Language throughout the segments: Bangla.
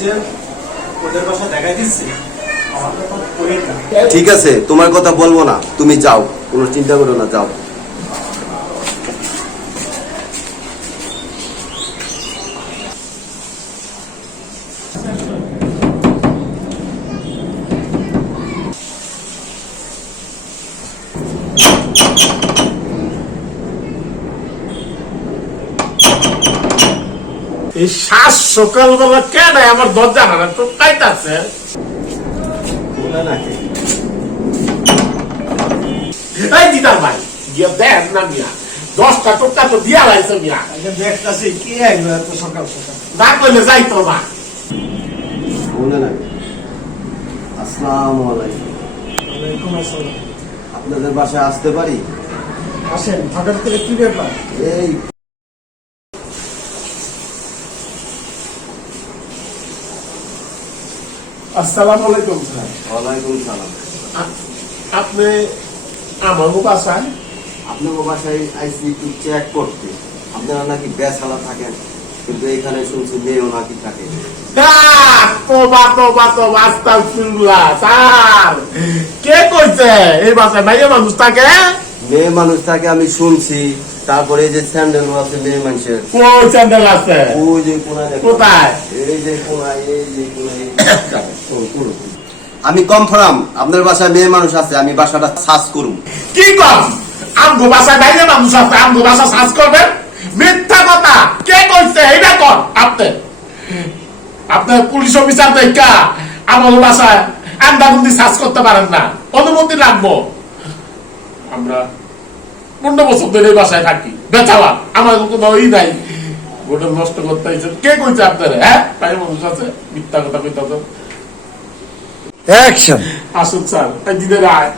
যে ওদের বাসা দেখাই দিচ্ছি, আমার কথা কইেন না। ঠিক আছে, তোমার কথা বলবো না, তুমি যাও, কোনো চিন্তা করো না, যাও। এই শ্বাস সকালবেলা কেন আমার দরজা না তো কাইতাছে এই দিদার ভাই গিয়ে দেখ না মিয়া 10টা টোকা তো দিয়া লাইছে মিয়া দেখতেছি কে আইলো এত সকাল সকাল। না কইলে যাইতো না। আসসালামু আলাইকুম। ওয়ালাইকুম আসসালাম। আপনাদের বাসায় আসতে পারি? আসেন, হঠাৎ করে কি ব্যাপার? এই আসসালামু আলাইকুম স্যার। ওয়ালাইকুম সালাম। আপনি আমার বাসায়? আপনার বাসায় আইসি একটু চেক করতে। আপনারা নাকি বেসালা থাকেন, কিন্তু এখানে শুনছি মেয়েও নাকি থাকে। তোবা তোবা তোবা আস্তাগফিরুল্লাহ। স্যার কে কইছে এই বাসায় মাইয়া মানুষ থাকে? মেয়ে মানুষ থাকে আমি শুনছি। তারপরে এই যে স্যান্ডেল আছে মেয়ে মানুষের, কোন স্যান্ডেল আছে? ওই যে কোনায় দেখো। কোথায়? এই যে কোনায়, এই যে কোনায়। আমি কনফার্ম আপনার বাসায় মেয়ে মানুষ আছে, আমি বাসাটা সার্চ করুম। কি কম আমগো বাসায় মাইয়া মানুষ আছে, আমগো বাসা সার্চ করবেন? মিথ্যা কথা। কে কইছে এটা কর? আপনি পুলিশ অফিসার দেখা আমার বাসায় আন্দাবন্দি সার্চ করতে পারেন না, অনুমতি লাগবো। আমরা 15 বছর ধরে বাসায় থাকি, বেচালা আমার কোনো ই নাই। গোটা নষ্ট করতে হয়েছে। কে কইছে আপনারা? হ্যাঁ তাই মানুষ আছে, মিথ্যা কথা কইতে। অ্যাকশন। আসুন স্যার, দিদের আয়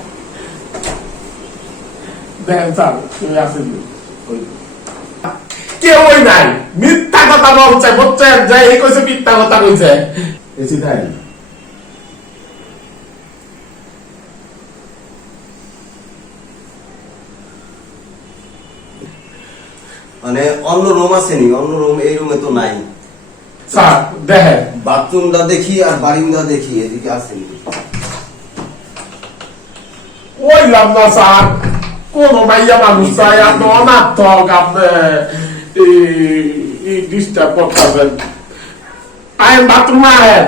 দেখেন স্যার কেউ আসেন কেউই নাই, মিথ্যা কথা বলছে। বুঝছেন যে এই কইছে মিথ্যা কথা কইছে। এসি নাই। মানে অন্য রুম আছে নি? অন্য রুম এই রুমে তো নাই। স্যার দেখেন বাথরুমটা দেখি আর বারিন্দা দেখি, এদিকে আসেনি। ওই লাম্বা স্যার কোন মাইয়া মানুষ চাই আপনি অনার্থক, আপনি ডিস্টার্ব করতেছেন। আয়েন বাথরুমে আয়েন,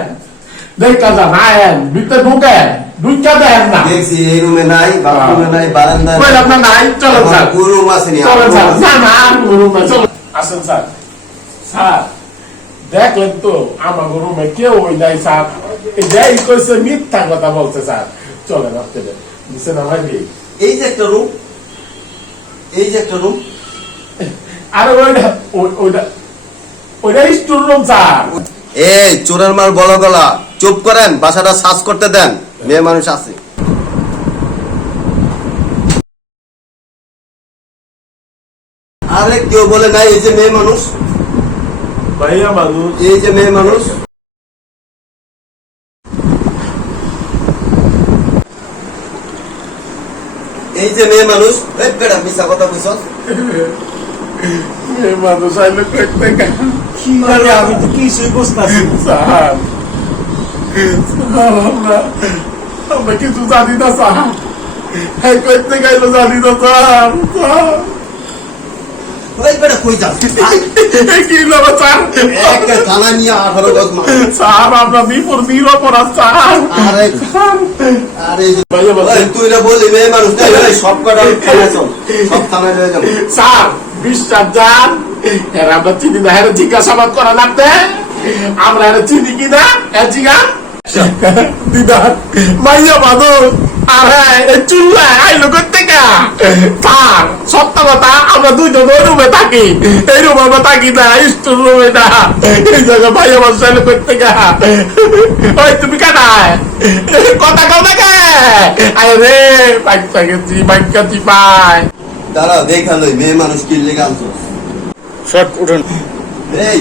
দেখা যান, আয়েন ভিতরে ঢুকেন, ঢুকা দেখেন না। দেখছি এই রুমে নাই, বাথরুমে নাই, বারান্দা কই আপনার নাই? চলেন স্যার, ওই রুম আসেনি। চলেন স্যার। না না আর রুমে চলেন। আসেন স্যার। স্যার দেখলেন তো আমার রুমে কেউ ওই নাই স্যার। এই কইছে মিথ্যা কথা বলছে স্যার। চলেন আপনাদের নিচে নামাই দিই। এই যে একটা রুম, এই যে একটা রুম। আরে ওইটা ওইটা ওইটা স্টোর রুম স্যার। এই চোরের মাল বলা গলা, চুপ করেন, বাসাটা সার্চ করতে দেন, মেয়ে মানুষ আছে। আরে কেউ বলে নাই এই যে মেয়ে মানুষ, ভাইয়া মানুষ। এই যে মেয়ে মানুষ। এই যে মেয়ে মানুষ। এই বেটা মিছা কথা কইছ। এই মানুষ আইলো কই থেকে? কি আরে আমি তো কিছুই বুঝতাছি না। স্যার আমরা কিছু জানি না স্যার। এই কই থেকে আইলো জানি না স্যার। ওই বেটা কই যাস? এই কি হলো স্যার? একটা থানা নিয়ে 18 গজ মার। স্যার আমরা বিপুর নিরপরাধ স্যার। আরে আরে ভাইয়া বলেন। এই তুই না বললি মেয়ে মানুষ তাই না? সব কটা থানায় চল, সব থানায় লয়ে যাব। স্যার বিশ্বাস যান, এর আমরা চিনি না, এর জিজ্ঞাসাবাদ করা লাগবে। আমরা এর চিনি কিনা জিগা দিদা মাইয়া মানুষ। আর হ্যাঁ এই চুল্লা আইলো করতে কা? স্যার সত্য কথা, আমরা দুইজন ওই রুমে থাকি, এই রুমে আমরা থাকি না, স্টোর রুমে না। এই জায়গায় মাইয়া মানুষ আইলো করতে কা? ওই তুমি কাটায় কথা কও না কে? আরে রে বাচ্চা গেছি, বাচ্চা চিপাই। দাঁড়া দেখা লই মেয়ে মানুষ কি লেগে আনছো। শর্ট উঠুন। এই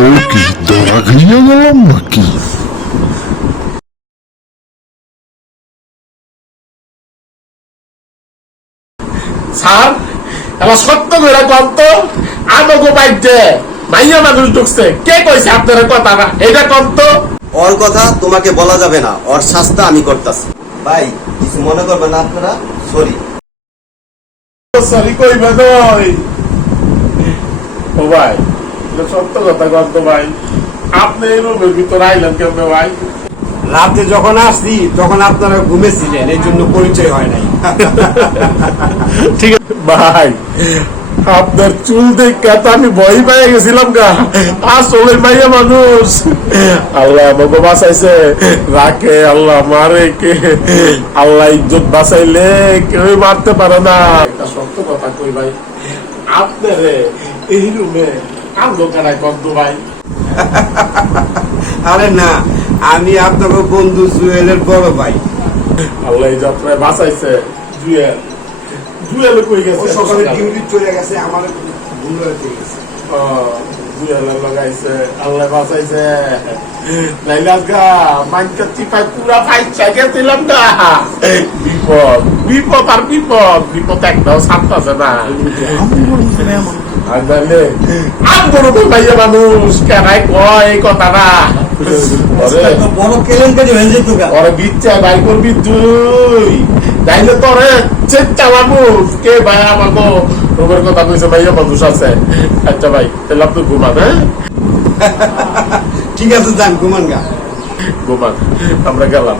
ও কি ধরা খাইয়া গেলাম নাকি? স্যার এবার সত্য করে কত আমাকে বাইতে মাইয়া মানুষ ঢুকছে, কে কইছে আপনার কথা না এটা কত? ওর কথা তোমাকে বলা যাবে না, ওর শাস্তা আমি করতেছি। ভাই কিছু মনে করবেন না আপনারা, সরি। সরি কইবে নয় ও ভাই, এটা সত্য কথা কত ভাই, আপনি এই রুমের ভিতর আইলেন কেমনে ভাই? রাতে যখন আসছি তখন আপনারা ঘুমেছিলেন, এই জন্য পরিচয় হয় নাই। ঠিক আছে ভাই, আপনার চুল দেখে তো আমি ভয় পেয়ে গেছিলাম গা, আসলে মাইয়া মানুষ। আল্লাহ আমাকে বাঁচাইছে, রাখে আল্লাহ, মারে কে আল্লাহ, ইজ্জত বাঁচাইলে কেউ মারতে পারে না। একটা সত্য কথা কই ভাই, আপনারে এই রুমে আলো কারাই কত ভাই? আরে না, আমি আপনাকে বন্ধু জুয়েলের বড় ভাই। আল্লাহ এই যাত্রায় বাঁচাইছে। জুয়েল, জুয়েল কই ও গেছে? সকালে ডিউটি চলে গেছে, আমার ভুল হয়ে গেছে। জুয়েলের লাগাইছে, আল্লাহ বাঁচাইছে। লাইলাস গা মাইকা চিপাই পুরা ফাইট গেছিলাম গা। বিপদ বিপদ আর বিপদ, বিপদ একটাও সারতাছে না। আম বড় ভাইয়া মানুষ কেনাই কয় এই কথাটা? বড় কেলেঙ্কারি হয়ে যেত গা। ওরে বিচ্ছা ভাই করবি তুই, তাইলে তোরে চেষ্টা মানুষ কে ভাই আমাকে রোগের কথা কইছে ভাইয়া মানুষ আছে। আচ্ছা ভাই তাহলে আপনি ঘুমান, হ্যাঁ ঠিক আছে, যান ঘুমান গা। ঘুমান, আমরা গেলাম।